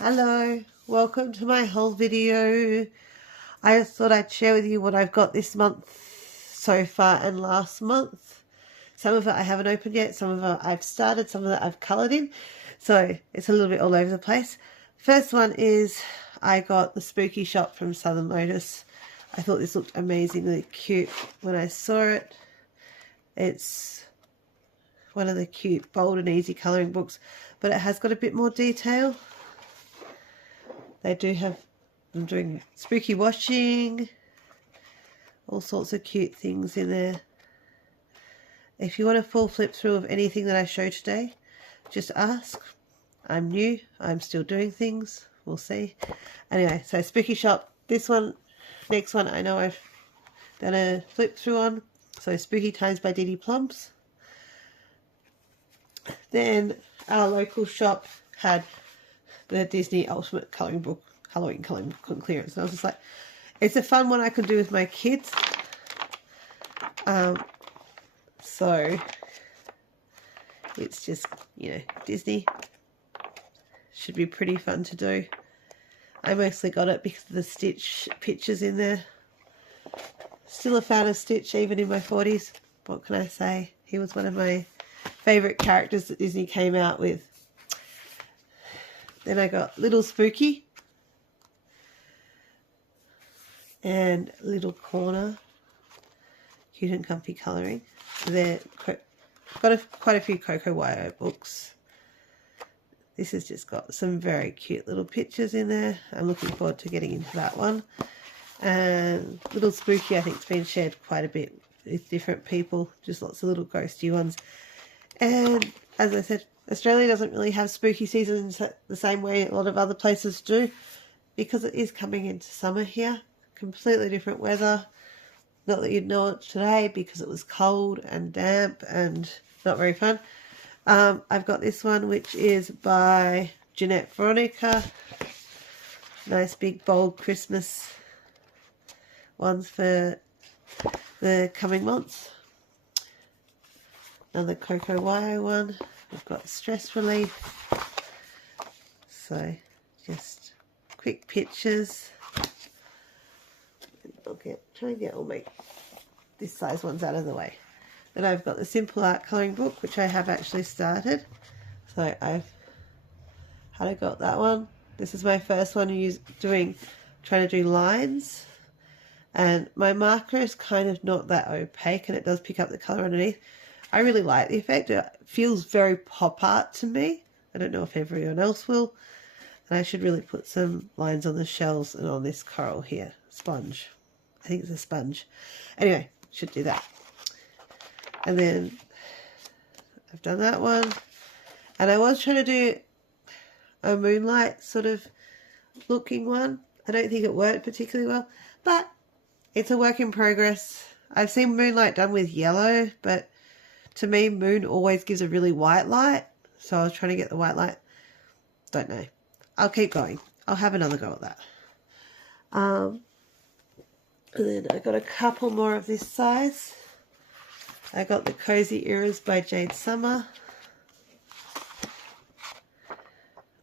Hello, welcome to my haul video. I just thought I'd share with you what I've got this month so far and last month. Some of it I haven't opened yet, some of it I've started, some of it I've coloured in. So it's a little bit all over the place. First one is I got the Spooky Shop from Southern Lotus. I thought this looked amazingly cute when I saw it. It's one of the cute, bold and easy colouring books, but it has got a bit more detail. They do have, I'm doing spooky washing, all sorts of cute things in there. If you want a full flip through of anything that I show today, just ask. I'm new, I'm still doing things, we'll see. Anyway, so Spooky Shop, this one, next one I know I've done a flip through on. So Spooky Times by Didi Plumps. Then our local shop had the Disney Ultimate Colouring Book, Halloween Colouring Book on clearance. And I was just like, it's a fun one I could do with my kids. So it's just, you know, Disney. Should be pretty fun to do. I mostly got it because of the Stitch pictures in there. Still a fan of Stitch even in my 40s. What can I say? He was one of my favourite characters that Disney came out with. Then I got Little Spooky and Little Corner, cute and comfy colouring. They're got quite a few Coco Wyo books. This has just got some very cute little pictures in there. I'm looking forward to getting into that one. And Little Spooky, I think, it's been shared quite a bit with different people, just lots of little ghosty ones. And as I said, Australia doesn't really have spooky seasons the same way a lot of other places do, because it is coming into summer here. Completely different weather. Not that you'd know it today because it was cold and damp and not very fun. I've got this one, which is by Jeanette Veronica. Nice big bold Christmas ones for the coming months. Another Coco Wyo one. We've got Stress Relief. So just quick pictures. I'll try and get all my this size ones out of the way. Then I've got the Simple Art colouring book, which I have actually started. So I got that one. This is my first one trying to do lines. And my marker is kind of not that opaque, and it does pick up the colour underneath. I really like the effect. It feels very pop art to me. I don't know if everyone else will. And I should really put some lines on the shells and on this coral here. Sponge. I think it's a sponge. Anyway, should do that. And then I've done that one. And I was trying to do a moonlight sort of looking one. I don't think it worked particularly well, but it's a work in progress. I've seen moonlight done with yellow, but to me, moon always gives a really white light. So I was trying to get the white light. Don't know. I'll keep going. I'll have another go at that. And then I got a couple more of this size. I got the Cozy Eras by Jade Summer,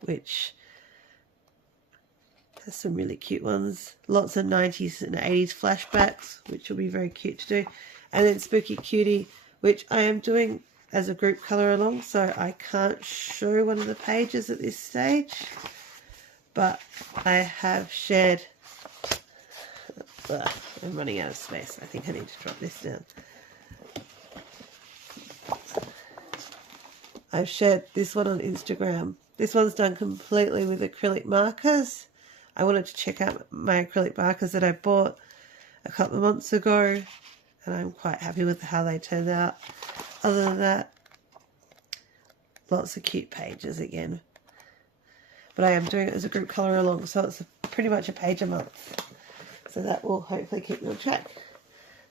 which has some really cute ones. Lots of 90s and 80s flashbacks, which will be very cute to do. And then Spooky Cutie, which I am doing as a group colour along, so I can't show one of the pages at this stage, but I have shared. I'm running out of space. I think I need to drop this down. I've shared this one on Instagram. This one's done completely with acrylic markers. I wanted to check out my acrylic markers that I bought a couple of months ago, and I'm quite happy with how they turned out. Other than that, lots of cute pages again. But I am doing it as a group colour along, so it's pretty much a page a month. So that will hopefully keep me on track.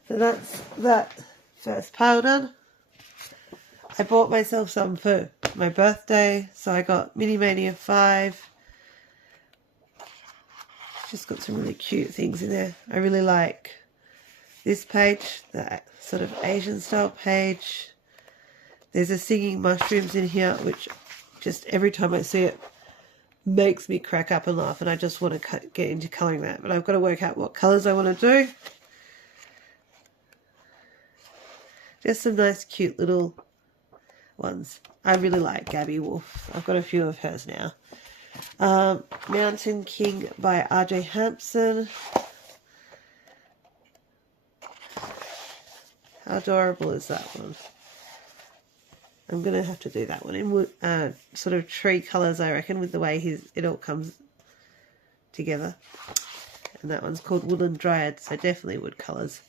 So that's that first pile done. I bought myself some for my birthday, so I got Mini Mania 5. Just got some really cute things in there. I really like this page, that sort of Asian style page. There's a singing mushrooms in here, which just every time I see it makes me crack up and laugh, and I just want to get into colouring that. But I've got to work out what colours I want to do. Just some nice cute little ones. I really like Gabby Wolf. I've got a few of hers now. Mountain King by R.J. Hampson. How adorable is that one? I'm going to have to do that one in sort of tree colours, I reckon, with the way it all comes together. And that one's called Woodland Dryad, so definitely wood colours.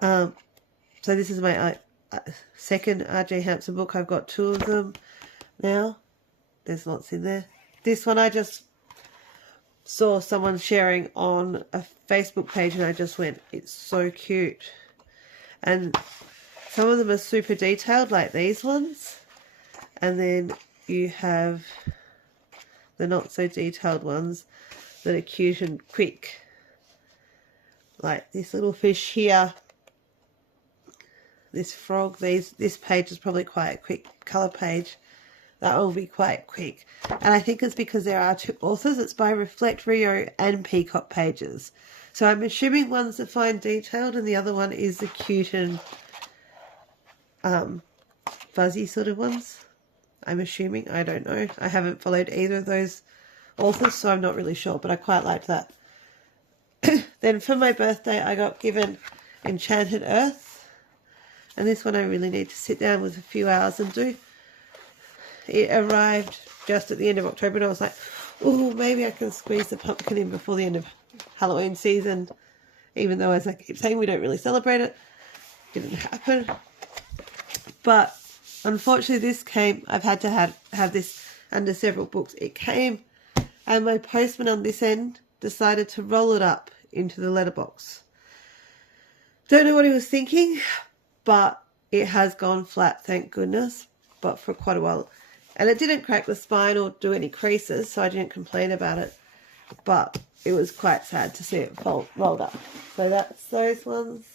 So this is my second R.J. Hampson book. I've got 2 of them now. There's lots in there. This one I just saw someone sharing on a Facebook page, and I just went, it's so cute. And some of them are super detailed, like these ones. And then you have the not so detailed ones that are cute and quick. Like this little fish here. This frog. This page is probably quite a quick colour page. That will be quite quick. And I think it's because there are 2 authors. It's by Reflect Rio and Peacock Pages. So I'm assuming one's the fine detailed and the other one is the cute and fuzzy sort of ones. I'm assuming. I don't know. I haven't followed either of those authors, so I'm not really sure, but I quite liked that. Then for my birthday, I got given Enchanted Earth. And this one I really need to sit down with a few hours and do. It arrived just at the end of October, and I was like, oh, maybe I can squeeze the pumpkin in before the end of Halloween season. Even though, as I keep saying, we don't really celebrate it. It didn't happen. But unfortunately, this came. I've had to have this under several books. It came, and my postman on this end decided to roll it up into the letterbox. Don't know what he was thinking, but it has gone flat, thank goodness. But for quite a while. And it didn't crack the spine or do any creases, so I didn't complain about it. But it was quite sad to see it rolled up. So that's those ones.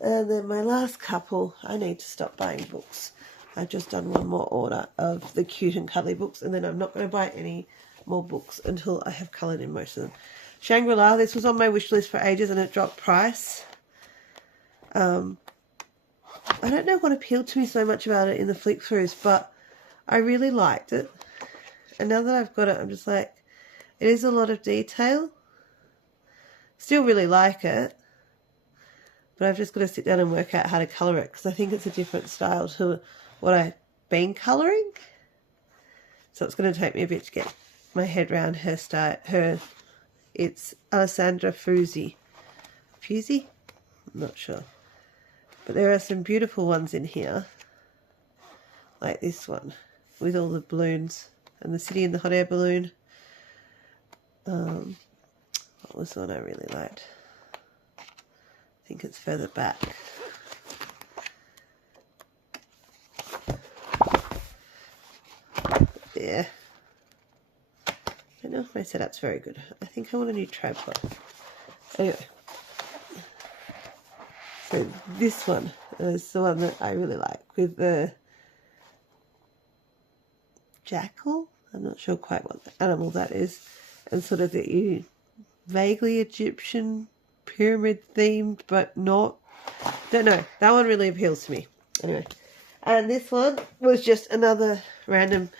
And then my last couple, I need to stop buying books. I've just done one more order of the cute and cuddly books, and then I'm not going to buy any more books until I have coloured in most of them. Shangri-La, this was on my wish list for ages and it dropped price. I don't know what appealed to me so much about it in the flick-throughs, but I really liked it. And now that I've got it, I'm just like, it is a lot of detail. Still really like it. But I've just got to sit down and work out how to colour it, because I think it's a different style to what I've been colouring. So it's going to take me a bit to get my head around her style. It's Alessandra Fusi. Fusi? I'm not sure. But there are some beautiful ones in here. Like this one. With all the balloons. And the city in the hot air balloon. What was the one I really liked? I think it's further back. There. I don't know if my setup's very good. I think I want a new tripod. Anyway. So this one is the one that I really like, with the jackal. I'm not sure quite what animal that is. And sort of the vaguely Egyptian pyramid themed, but not. Don't know. That one really appeals to me. Anyway. And this one was just another random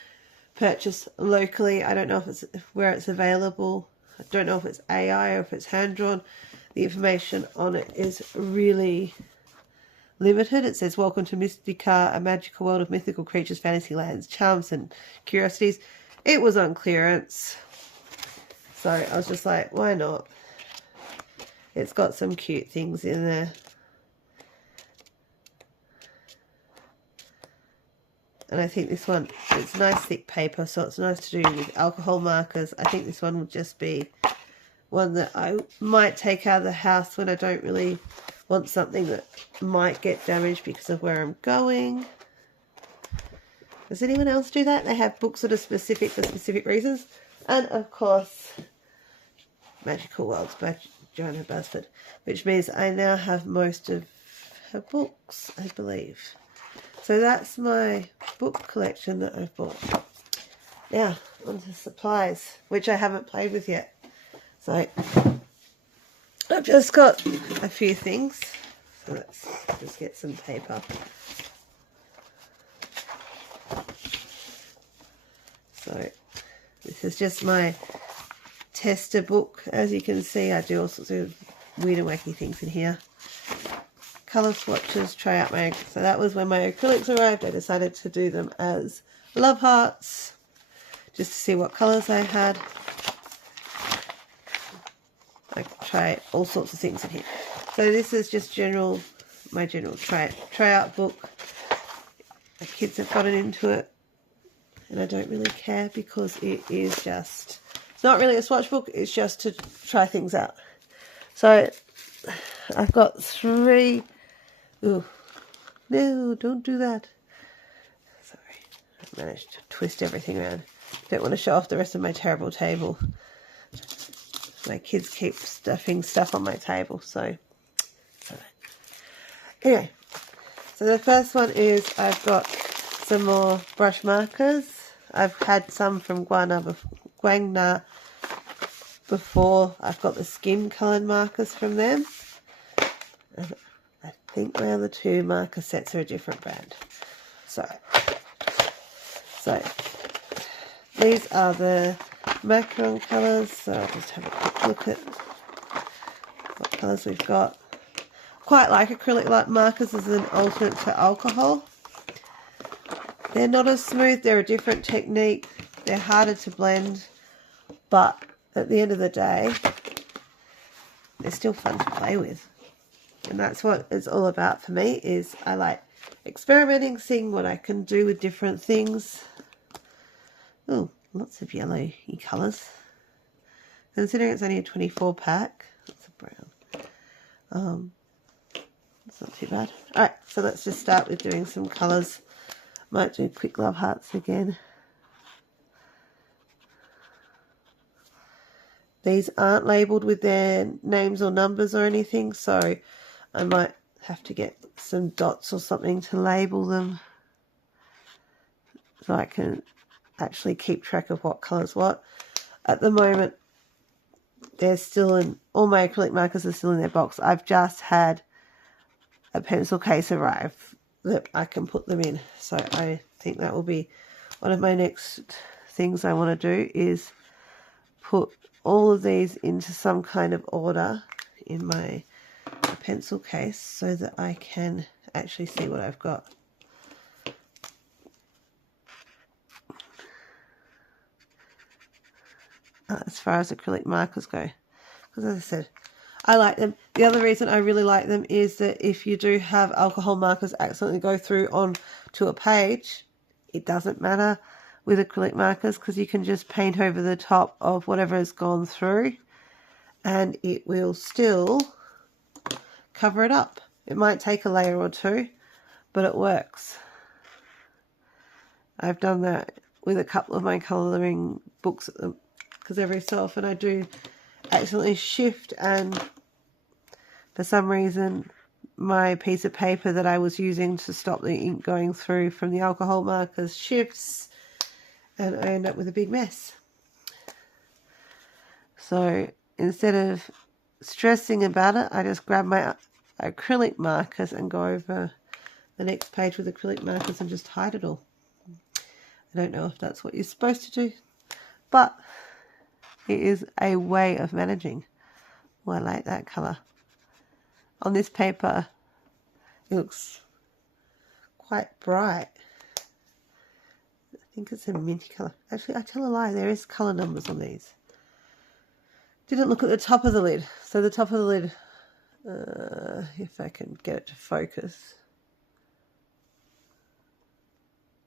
purchase locally. I don't know if it's where it's available. I don't know if it's AI or if it's hand-drawn. The information on it is really limited. It says, welcome to Mystica, a magical world of mythical creatures, fantasy lands, charms and curiosities. It was on clearance. So I was just like, why not? It's got some cute things in there. And I think this one, it's nice thick paper, so it's nice to do with alcohol markers. I think this one will just be one that I might take out of the house when I don't really want something that might get damaged because of where I'm going. Does anyone else do that? They have books that are specific for specific reasons. And of course, Magical Worlds by Joanna Basford, which means I now have most of her books, I believe. So that's my book collection that I've bought. Now, onto supplies, which I haven't played with yet. So, I've just got a few things. So let's just get some paper. So, this is just my tester book. As you can see, I do all sorts of weird and wacky things in here. Colour swatches, try out my... So that was when my acrylics arrived. I decided to do them as love hearts, just to see what colours I had. I could try all sorts of things in here. So this is just my general try out book. My kids have gotten into it, and I don't really care because it is just... It's not really a swatch book, it's just to try things out. So I've got 3... Ooh, no, don't do that. Sorry, I managed to twist everything around. Don't want to show off the rest of my terrible table. My kids keep stuffing stuff on my table, so anyway. So the first one is I've got some more brush markers. I've had some from Guangna before. I've got the skin coloured markers from them. I think my other 2 marker sets are a different brand. So these are the macaron colours. So I'll just have a quick look at what colours we've got. Quite like acrylic light markers as an alternate to alcohol. They're not as smooth, they're a different technique, they're harder to blend, but at the end of the day, they're still fun to play with. And that's what it's all about for me, is I like experimenting, seeing what I can do with different things. Oh, lots of yellowy colours. Considering it's only a 24 pack, that's a brown. It's not too bad. Alright, so let's just start with doing some colours. Might do quick love hearts again. These aren't labelled with their names or numbers or anything, so I might have to get some dots or something to label them so I can actually keep track of what colour's what. At the moment, they're still in, all my acrylic markers are still in their box. I've just had a pencil case arrive that I can put them in. So I think that will be one of my next things I want to do, is put all of these into some kind of order in my pencil case so that I can actually see what I've got. As far as acrylic markers go, because as I said, I like them. The other reason I really like them is that if you do have alcohol markers accidentally go through onto a page, it doesn't matter with acrylic markers, because you can just paint over the top of whatever has gone through and it will still cover it up. It might take a layer or 2, but it works. I've done that with a couple of my colouring books, because every so often I do accidentally shift, and for some reason my piece of paper that I was using to stop the ink going through from the alcohol markers shifts, and I end up with a big mess. So instead of stressing about it, I just grab my acrylic markers and go over the next page with acrylic markers and just hide it all. I don't know if that's what you're supposed to do, but it is a way of managing. Oh, I like that colour. On this paper, it looks quite bright. I think it's a minty colour. Actually, I tell a lie, there is colour numbers on these. Didn't look at the top of the lid. So the top of the lid, if I can get it to focus,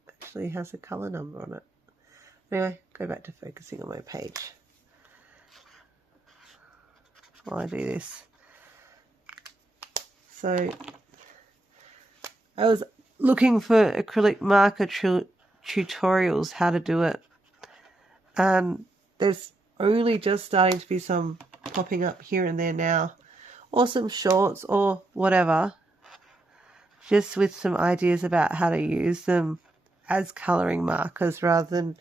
actually has a colour number on it. Anyway, go back to focusing on my page while I do this. So I was looking for acrylic marker tutorials, how to do it, and there's only just starting to be some popping up here and there now, or some shorts or whatever, just with some ideas about how to use them as colouring markers rather than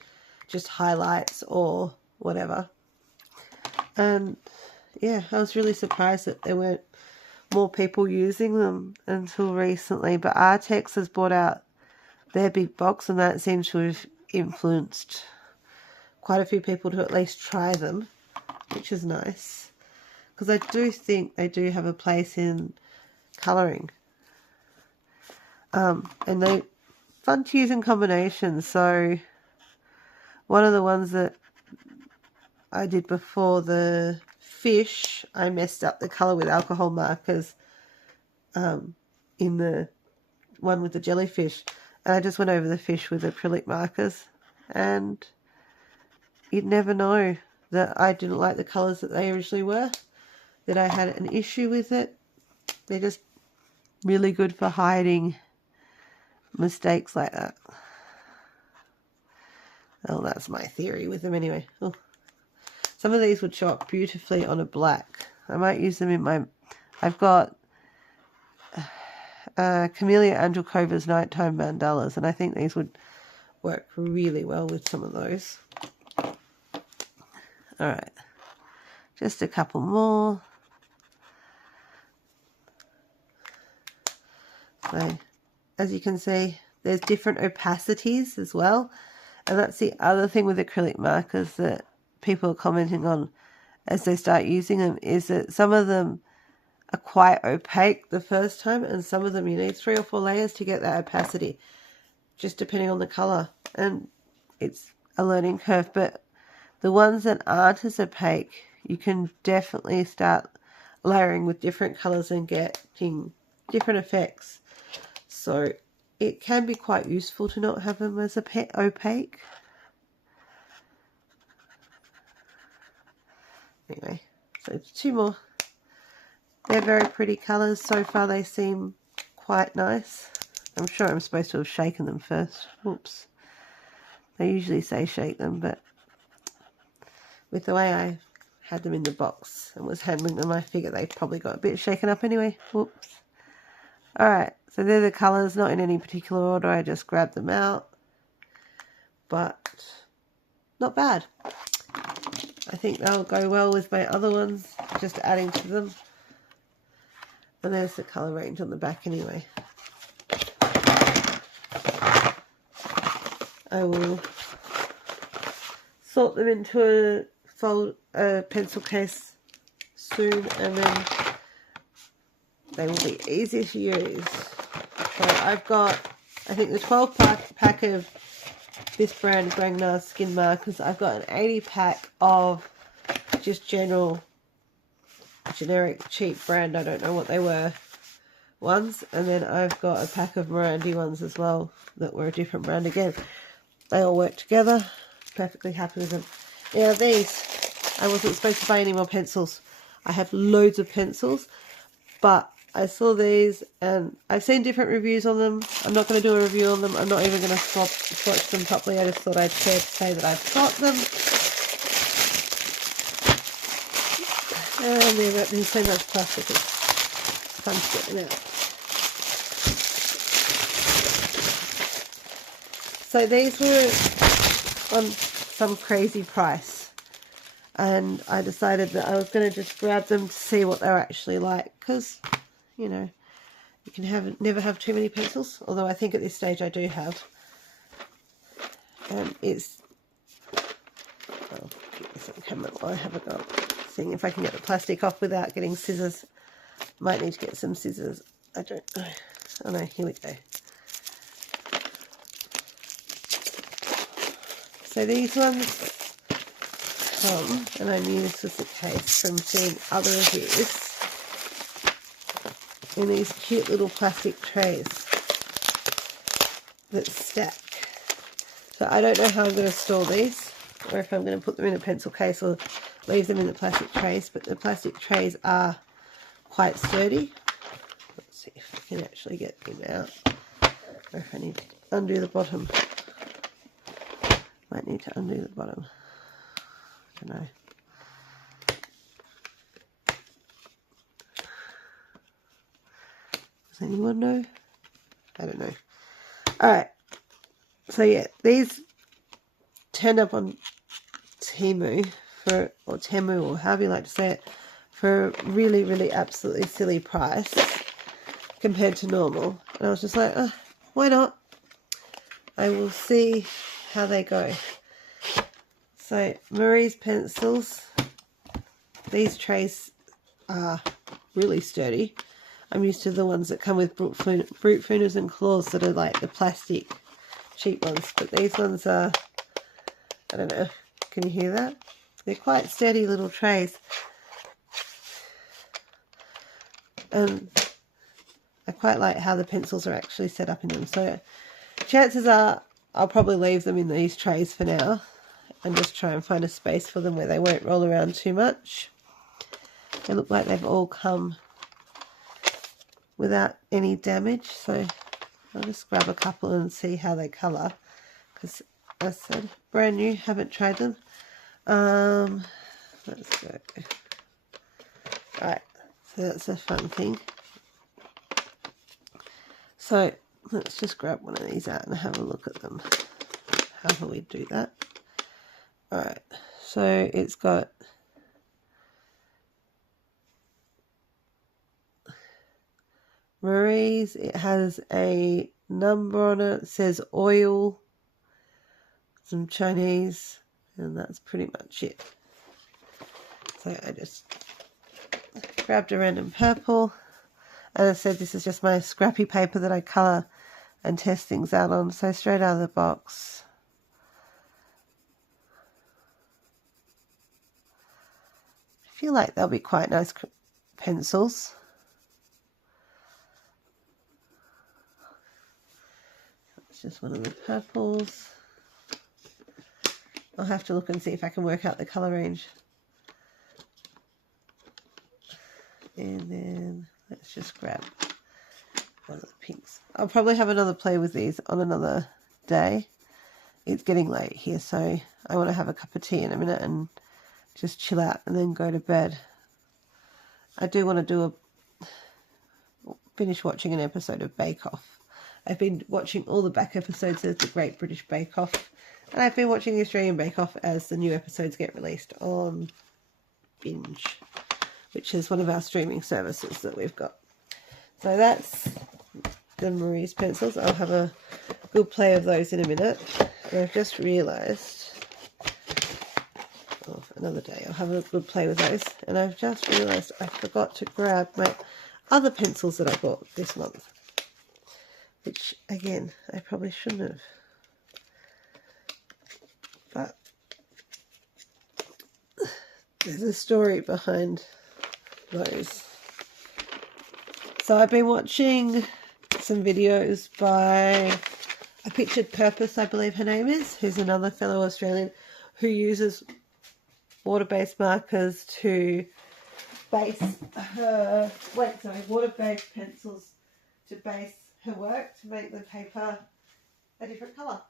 just highlights or whatever. And yeah, I was really surprised that there weren't more people using them until recently. But Artex has brought out their big box, and that seems to have influenced quite a few people to at least try them, which is nice. Because I do think they do have a place in colouring. And they're fun to use in combinations. So one of the ones that I did before, the fish, I messed up the colour with alcohol markers in the one with the jellyfish. And I just went over the fish with acrylic markers. And you'd never know that I didn't like the colours that they originally were, that I had an issue with it. They're just really good for hiding mistakes like that. Well, that's my theory with them anyway. Oh. Some of these would show up beautifully on a black. I might use them in my... I've got Camellia Angelkova's Nighttime Mandalas, and I think these would work really well with some of those. Alright, just a couple more. So, as you can see, there's different opacities as well. And that's the other thing with acrylic markers that people are commenting on as they start using them, is that some of them are quite opaque the first time, and some of them you need 3 or 4 layers to get that opacity, just depending on the colour. And it's a learning curve, but the ones that aren't as opaque, you can definitely start layering with different colours and getting different effects. So it can be quite useful to not have them as opaque. Anyway, so 2 more. They're very pretty colours. So far they seem quite nice. I'm sure I'm supposed to have shaken them first. Whoops. They usually say shake them, but with the way I had them in the box and was handling them, I figured they probably got a bit shaken up anyway. Whoops. Alright, so they're the colours, not in any particular order. I just grabbed them out. But not bad. I think they'll go well with my other ones, just adding to them. And there's the colour range on the back anyway. I will sort them into a pencil case soon, and then they will be easy to use. So I've got, I think, the 12 pack of this brand, Gragnar's Skin Markers. I've got an 80 pack of just generic cheap brand, I don't know what they were, ones. And then I've got a pack of Morandi ones as well that were a different brand again. They all work together. Perfectly happy with them. Now these, I wasn't supposed to buy any more pencils. I have loads of pencils, but I saw these and I've seen different reviews on them. I'm not going to do a review on them. I'm not even going to swatch them properly. I just thought I'd care to say that I've got them. And they're wrapped in so much plastic, it's fun to get them out. So these were on some crazy price, and I decided that I was going to just grab them to see what they're actually like, because, you know, you can never have too many pencils, although I think at this stage I do have. It's, I'll get this on camera while I have a go. Seeing if I can get the plastic off without getting scissors. Might need to get some scissors. I don't know. Oh no, here we go. So these ones come, and I knew this was the case from seeing other reviews, in these cute little plastic trays that stack. So I don't know how I'm going to store these, or if I'm going to put them in a pencil case or leave them in the plastic trays, but the plastic trays are quite sturdy. Let's see if I can actually get them out, or if I need to undo the bottom. Might need to undo the bottom. I don't know. Does anyone know? I don't know. Alright. So yeah, these turned up on Temu or Temu, or however you like to say it, for a really, really absolutely silly price compared to normal. And I was just like, why not? I will see how they go. So Marie's pencils, these trays are really sturdy. I'm used to the ones that come with brute fooners and claws that are like the plastic cheap ones, but these ones are, I don't know, can you hear that? They're quite sturdy little trays, and I quite like how the pencils are actually set up in them. So chances are I'll probably leave them in these trays for now and just try and find a space for them where they won't roll around too much. They look like they've all come without any damage, so I'll just grab a couple and see how they colour, because as I said, brand new, haven't tried them. Let's go. Alright, so that's a fun thing. So let's just grab one of these out and have a look at them. How do we do that? Alright, so it's got Marie's, it has a number on it, it says oil, some Chinese, and that's pretty much it. So I just grabbed a random purple. As I said, this is just my scrappy paper that I colour and test things out on, so straight out of the box. I feel like they'll be quite nice pencils. It's just one of the purples. I'll have to look and see if I can work out the colour range. And then let's just grab one of the pinks. I'll probably have another play with these on another day. It's getting late here, so I want to have a cup of tea in a minute and just chill out and then go to bed. I do want to finish watching an episode of Bake Off. I've been watching all the back episodes of the Great British Bake Off, and I've been watching the Australian Bake Off as the new episodes get released on Binge, which is one of our streaming services that we've got. So that's the Marie's pencils. I'll have a good play of those in a minute. And I've just realised, another day I'll have a good play with those. And I've just realised I forgot to grab my other pencils that I bought this month, which again I probably shouldn't have. But there's a story behind those. So I've been watching some videos by A Pictured Purpose, I believe her name is, who's another fellow Australian who uses water-based markers to base her, water-based pencils to base her work, to make the paper a different colour.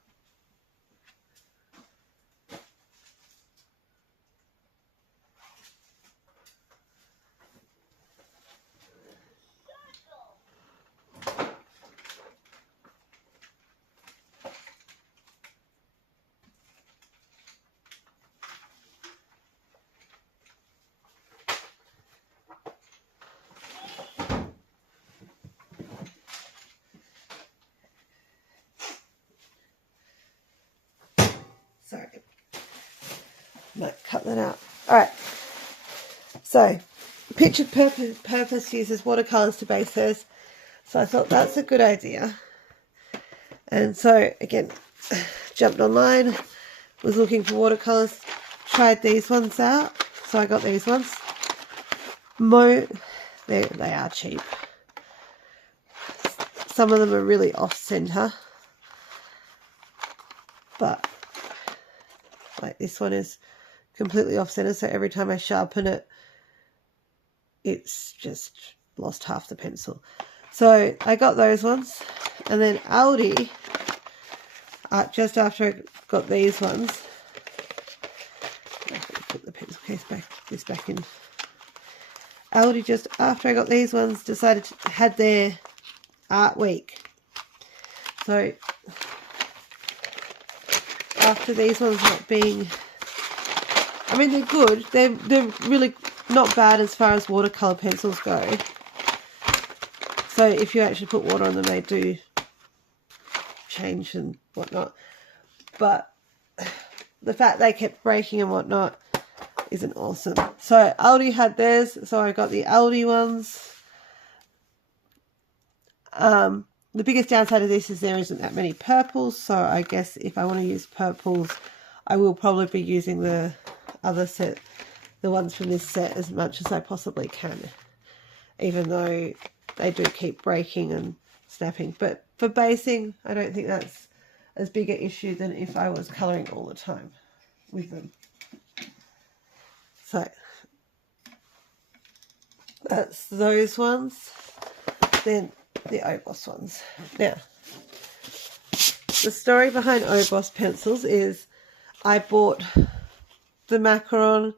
Sorry, might cut that out. Alright, so Pictured Purpose uses watercolours to base hers, so I thought that's a good idea. And so again, jumped online, was looking for watercolours, tried these ones out, so I got these ones. They are cheap. Some of them are really off-centre, but like this one is completely off-centre, so every time I sharpen it, it's just lost half the pencil. So I got those ones, and then Aldi, just after I got these ones, put the pencil case back in. Aldi, just after I got these ones, had their art week. So after these ones not being, I mean, they're good. They're really not bad as far as watercolour pencils go. So if you actually put water on them, they do change and whatnot. But the fact they kept breaking and whatnot isn't awesome. So Aldi had theirs, so I got the Aldi ones. The biggest downside of this is there isn't that many purples, so I guess if I want to use purples, I will probably be using the other set, the ones from this set, as much as I possibly can, even though they do keep breaking and snapping. But for basing, I don't think that's as big an issue than if I was colouring all the time with them. So that's those ones. Then the Obos ones. Now, the story behind Obos pencils is I bought the Macaron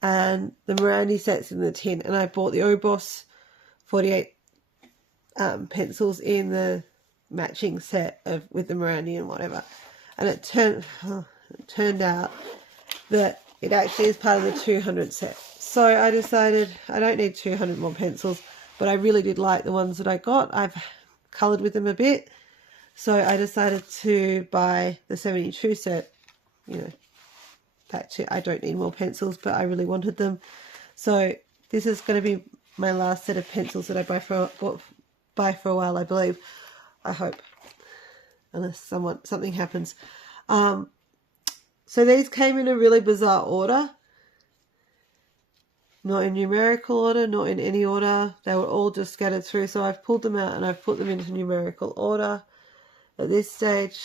and the Morandi sets in the tin, and I bought the Obos 48 pencils in the matching set with the Morandi and whatever. And it turned out that it actually is part of the 200 set. So I decided I don't need 200 more pencils, but I really did like the ones that I got. I've coloured with them a bit, so I decided to buy the 72 set. You know, back to, I don't need more pencils, but I really wanted them. So this is going to be my last set of pencils that I buy for a while, I believe. I hope, unless something happens. So these came in a really bizarre order. Not in numerical order, not in any order. They were all just scattered through. So I've pulled them out and I've put them into numerical order at this stage.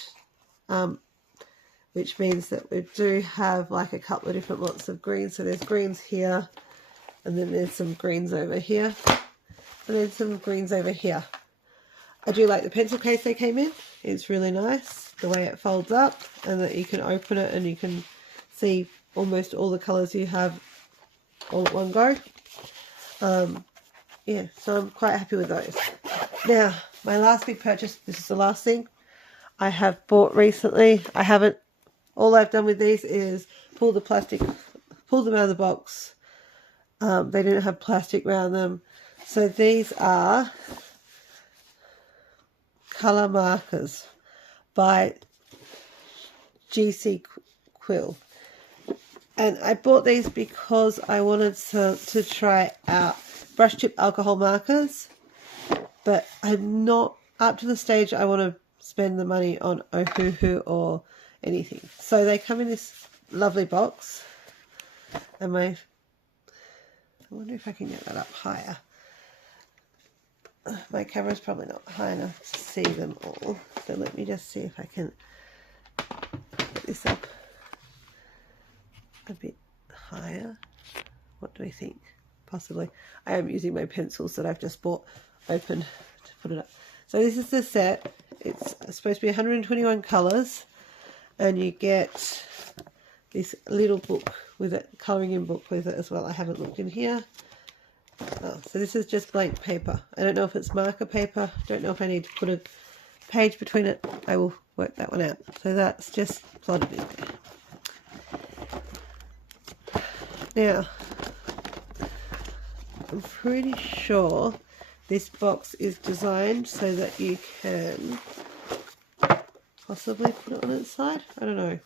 Which means that we do have like a couple of different lots of greens. So there's greens here, and then there's some greens over here, and then some greens over here. I do like the pencil case they came in. It's really nice, the way it folds up, and that you can open it and you can see almost all the colours you have all at one go. Yeah, so I'm quite happy with those. Now, my last big purchase, this is the last thing I have bought recently. All I've done with these is pull them out of the box. They didn't have plastic around them. So these are colour markers by GC Quill. And I bought these because I wanted to try out brush tip alcohol markers, but I'm not up to the stage I want to spend the money on Ohuhu or anything. So they come in this lovely box, and I wonder if I can get that up higher. My camera's probably not high enough to see them all, so let me just see if I can get this up a bit higher. What do we think? Possibly. I am using my pencils that I've just bought open to put it up. So this is the set. It's supposed to be 121 colours, and you get this little book with it, colouring in book with it as well. I haven't looked in here. Oh, so this is just blank paper. I don't know if it's marker paper. I don't know if I need to put a page between it. I will work that one out. So that's just plotted in there. Now, I'm pretty sure this box is designed so that you can possibly put it on its side. I don't know.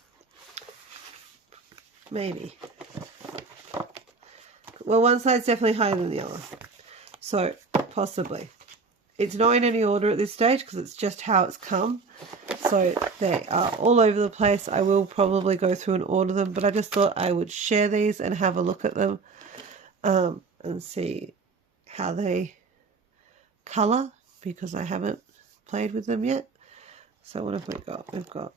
Maybe. Well, one side's definitely higher than the other. So, possibly. It's not in any order at this stage because it's just how it's come. So, they are all over the place. I will probably go through and order them, but I just thought I would share these and have a look at them and see how they colour, because I haven't played with them yet. So, what have we got? We've got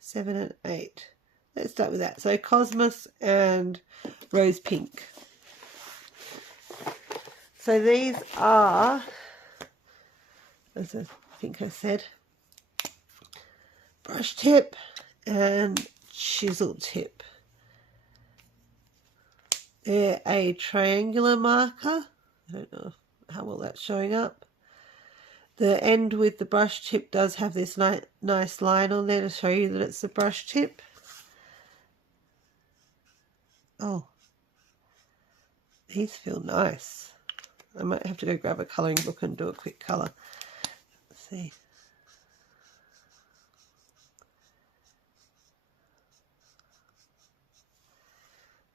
7 and 8. Let's start with that. So Cosmos and Rose Pink. So these are, as I think I said, brush tip and chisel tip. They're a triangular marker. I don't know how well that's showing up. The end with the brush tip does have this nice line on there to show you that it's the brush tip. Oh, these feel nice. I might have to go grab a colouring book and do a quick colour. Let's see.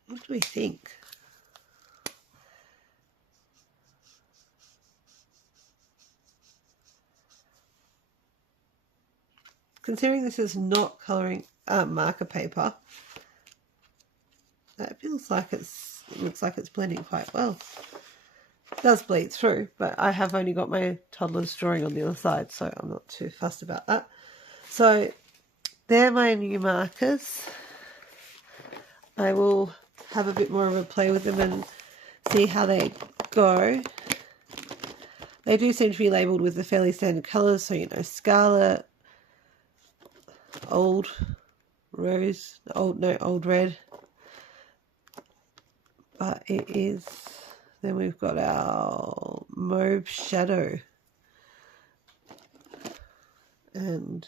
What do we think? Considering this is not colouring marker paper, that feels like it looks like it's blending quite well. It does bleed through, but I have only got my toddler's drawing on the other side, so I'm not too fussed about that. So they're my new markers. I will have a bit more of a play with them and see how they go. They do seem to be labelled with the fairly standard colours, so you know, scarlet, old rose, old red. But it is, then we've got our mauve shadow and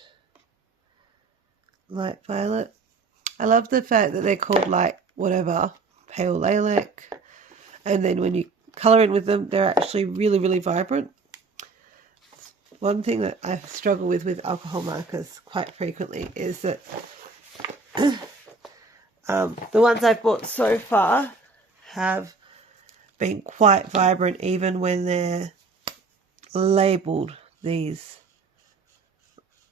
light violet. I love the fact that they're called like whatever, pale lilac, and then when you colour in with them, they're actually really, really vibrant. One thing that I struggle with alcohol markers quite frequently is that the ones I've bought so far have been quite vibrant even when they're labelled these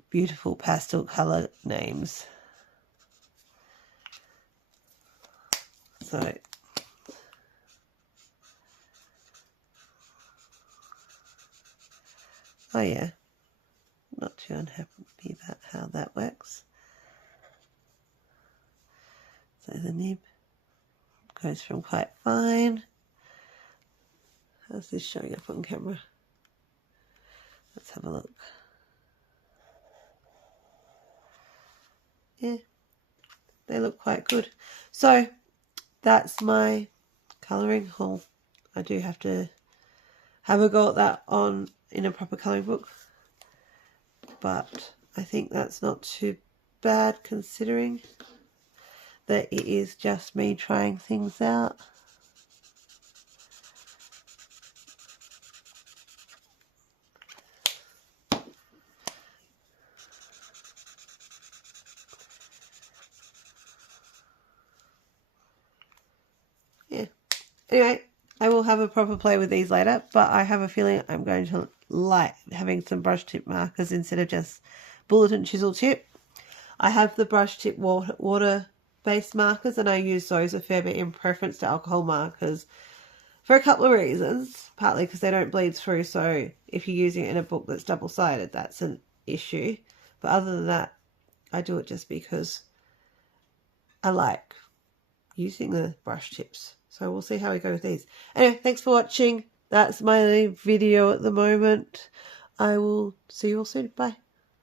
beautiful pastel colour names. So oh yeah, not too unhappy about how that works. So the nib goes from quite fine. How's this showing up on camera? Let's have a look. Yeah, they look quite good. So that's my colouring haul. I do have to have a go at that in a proper colouring book, but I think that's not too bad considering that it is just me trying things out. Yeah. Anyway, I will have a proper play with these later, but I have a feeling I'm going to like having some brush tip markers instead of just bullet and chisel tip. I have the brush tip water-based markers, and I use those a fair bit in preference to alcohol markers for a couple of reasons. Partly because they don't bleed through, so if you're using it in a book that's double-sided, that's an issue. But other than that, I do it just because I like using the brush tips. So we'll see how we go with these. Anyway, thanks for watching. That's my video at the moment. I will see you all soon. Bye.